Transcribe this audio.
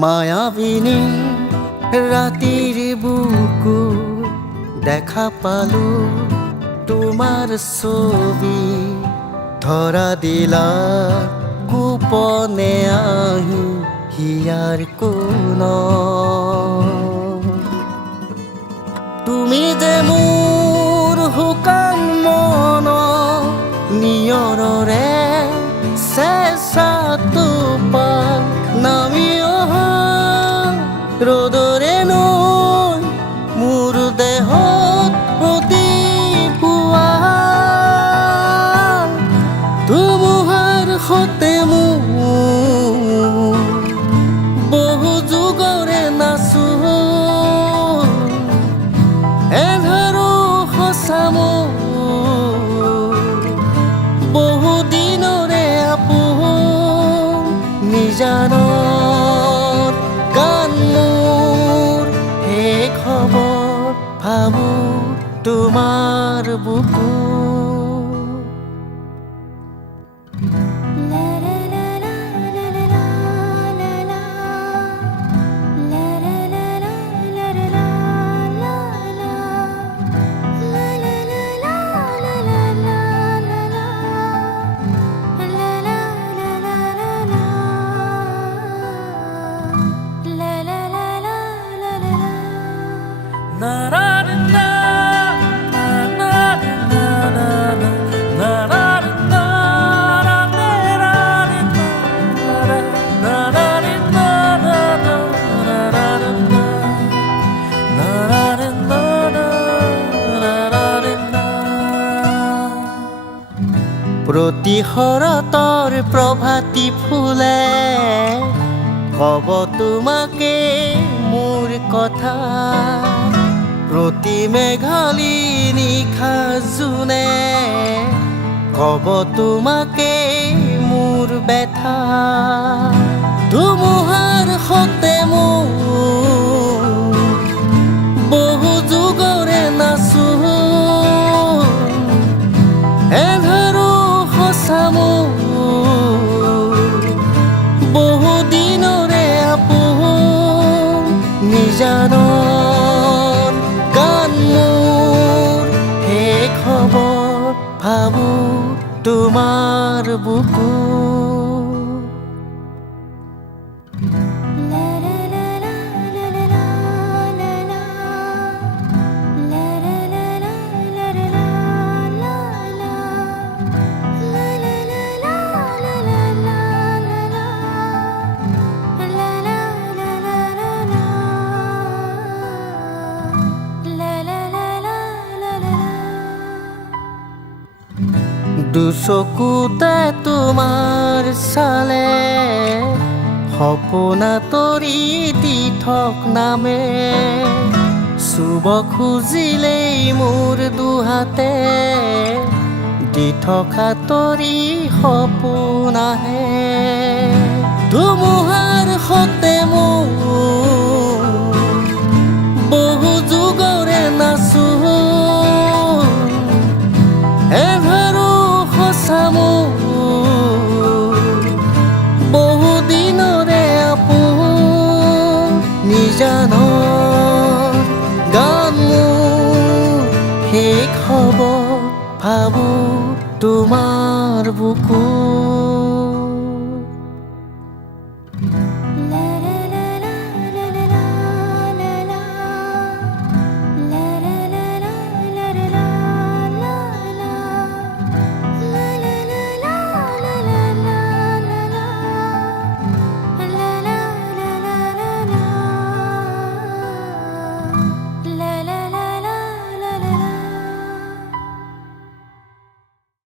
মায়াবিনী ৰাতিৰ বুকু দেখা পালো তোমাৰ ছবি ধৰা দিলা গোপনে আহি হিয়াৰ কোণত তুমি যে মোৰ শুকান মন নিয়ৰৰে চেঁচাটো পাক নামি অহা ৰ'দৰে নৈ মোৰ দেহত প্ৰতিপুৱা ধুমুহাৰ সতে মোৰ বহু যুগৰে নাচো এন্ধাৰো সঁচা মোৰ বহু দিনৰে আপোন নিজানৰ গান মোৰ শেষ হ'ব ভাবো তোমাৰ বুকু প্ৰতি শৰতৰ প্ৰভাতী ফুলে কব তোমাকে মোৰ কথা প্ৰতি মেঘালী নিশা জোনে কব তোমাকে মোৰ ব্যথা ধুমুহাৰ সতে মোৰ বহু যুগৰে নাচো এন্ধাৰো সঁচা মোৰ বহু দিনৰে আপোন নিজানৰ গান মোৰ শেষ হ'ব ভাবো তোমাৰ বুকু দুচকুতে তোমাৰ চালে সপোনা তৰি দি থক নামে চুব খুজিলেই মোৰ দুহাতে দি থকা তৰি সপোন আহে ধুমুহাৰ সতে মোৰ বহু যুগৰে নাচো এন্ধাৰো সঁচা মোৰ বহু দিনৰে আপোন নিজানৰ গান মোৰ শেষ হ'ব ভাবো তোমাৰ বুকু